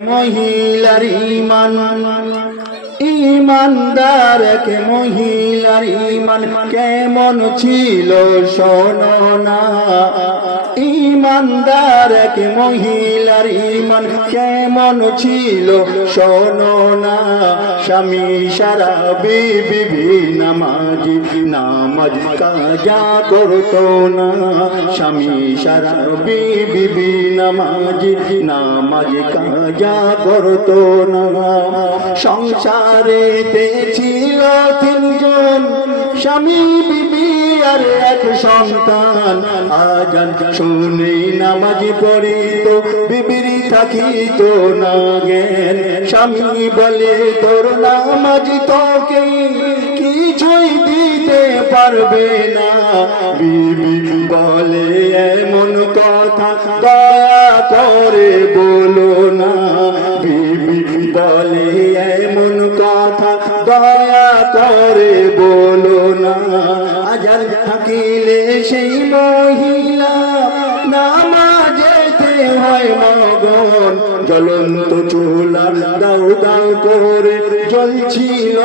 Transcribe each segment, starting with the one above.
মহিলার ঈমান ঈমানদার এক মহিলার ঈমান কেমন ছিল শোনো না। ঈমানদার এক মহিলার ঈমান কেমন ছিল শোনো না। স্বামী সারা বিবি নামাজি, নামাজ কাজা করতো না। স্বামী সারা বিবি নামাজি, নামাজ কাজা করতো না। সংসারেতে ছিল তিনজন, স্বামী বিবি আর এক সন্তান। আজান শুনে নামাজ পড়িত, বিবির থাকিত না জ্ঞান। স্বামী বলে তোর নামাজ তোকে কিছুই দিতে পারবে না। বিবি বলে এমন কথা দয়া করে বলো না। বিবি বলে এমন কথা দয়া করে বলো না। আজান থাকিলে সেই মহিলা নামাজেতে হয় মগন। জ্বলন্ত চুলা দাউ দাউ করে জ্বলছিল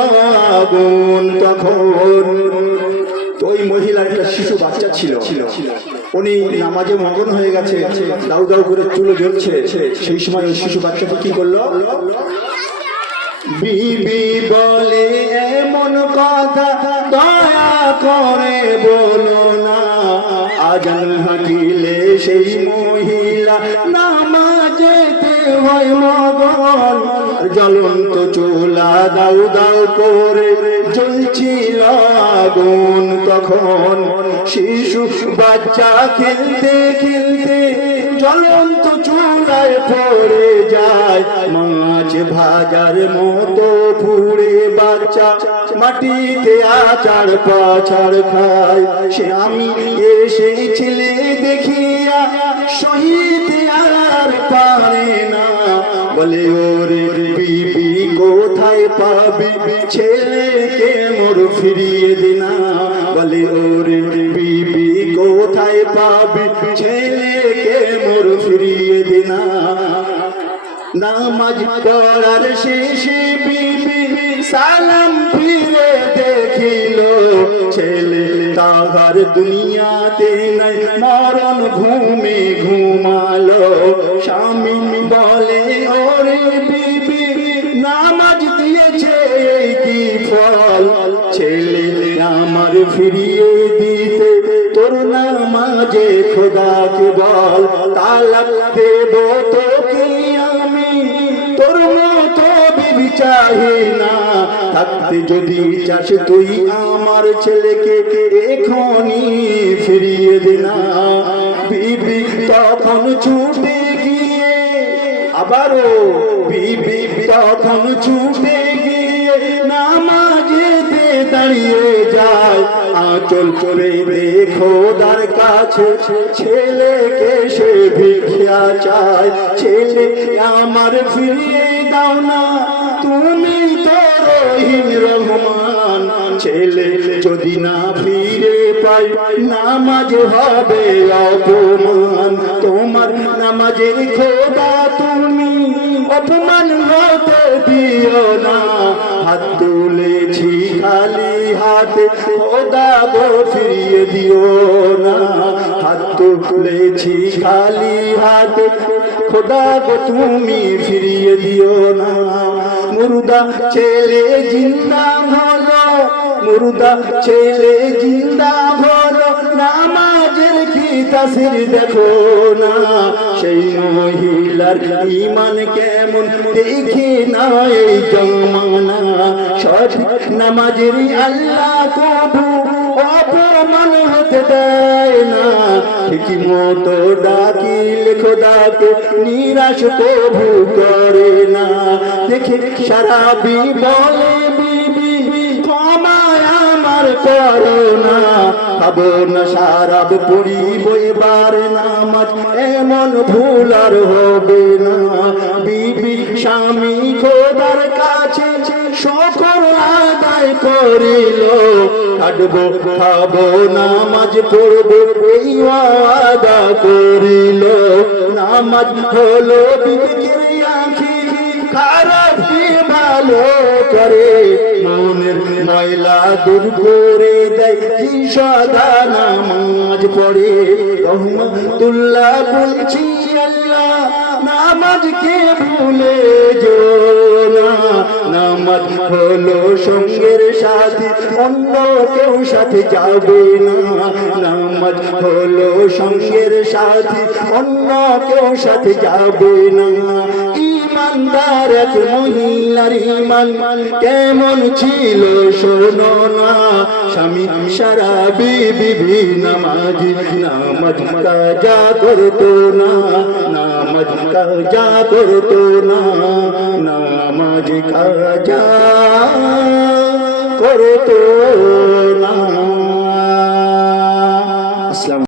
আগুন তখন। তো ওই মহিলার একটা শিশু বাচ্চা ছিল, উনি নামাজে মগন হয়ে গেছে, দাউ দাউ করে চুলো জ্বলছে। সেই সময় ওই শিশু বাচ্চাটা কি করলো? বিবি বলে এমন কথা দয়া করে বলো না। আজান হাঁকিলে সেই মহিলা নামাজেতে হয় মগন। জ্বলন্ত চুলা দাউ দাউ করে জ্বলছিল আগুন তখন। শিশু বাচ্চা খেলতে খেলতে জ্বলন্ত চুলায় পড়ে যায়। মাছ ভাজার মতো পুড়ে বাচ্চা মাটিতে আচার পাচার খায়। সে আমি এসে ছেলে দেখিয়া শহীদ আর পারে না। বলে ওরে বিবি কোথায় পাবি ছেলেকে মোর ফিরিয়ে দিনা। বলে ওরে বিবি কোথায় পাবি ছেলেকে মোর ফিরিয়ে দিনা। নামাজ পড়ার শেষে বিবি সালাম ফিরে দেখিল, ছেলে তাহার দুনিয়াতে নাই, মরণ ঘুমে ঘুমালো। স্বামী বলে ওরে বিবি নামাজ দিয়েছে কি ফল। ছেলে আমার ফিরিয়ে দিতে তোর নামাজে খোদাকে বল। তালাক দেব তোকে আমি, তোর মতো বিবি চাহি না। থাকতে যদি চাস তুই আমার ছেলেকে এখনই ফিরিয়ে দে না। বিবি তখন ছুটে গিয়ে, আবারও বিবি তখন ছুটে গিয়ে নামাজেতে দাঁড়িয়ে যায়। আঁচল করে দেখো দার কাছে ছেলেকে সে ভিক্ষা চায়। ছেলে আমার ফিরিয়ে দাও না, তুমি তো রহিম রহমান। ছেলে যদি না ফিরে পাই নামাজ হবে অপমান। তোমার নামাজের খোদা তুমি অপমান হতে দিও না। হাত তুলেছি খালি হাতে, খোদা গো ফিরিয়ে দিও না। হাত তুলেছি খালি হাতে, খোদা গো তুমি ফিরিয়ে দিও না। মুর্দা ছেলে জিন্দা হলো, মুর্দা ছেলে জিন্দা হলো, নামাজের কি তাসির দেখো না। সেই মহিলার ঈমান কেমন দেখে না এই জমানা। সঠিক নামাজের আল্লাহ কবু অপমান হতে দেয় না। ঠিক মতো ডাকিলে খোদাকে নিরাশ কবু করে না। দেখে সারাবি বলে বিবি ক্ষমায় আমার করো না। খাবো না সারাব পড়িব এবার নামাজ, এমন ভুল আর হবে না। বিবি স্বামী খোদার কাছে সকল আদায় করিল। কাটবো খাবো নামাজ পড়বো এই ওয়াদা করিল। নামাজ হলো বিবেকের আঁখি, খারাপ কি ভালো করে, মনের ময়লা দূর করে দেয় কি সদা নামাজ পড়ে। রহমাতুল্লাহ বলছি আল্লাহ নামাজকে ভুলে যেও না, নামাজ হলো সঙ্গের সাথী, অন্য কেউ সাথে যাবে না। নামাজ হলো সঙ্গের সাথী, অন্য কেউ সাথে যাবে না। ইমানদার এক মহিলার ইমান কেমন ছিল শোনো না, স্বামী সারা বিবি নামাজি, নামাজ কাজা করতো না, নামাজ কাজা করতো না, নামাজ কাজা করতো না। আসসালামু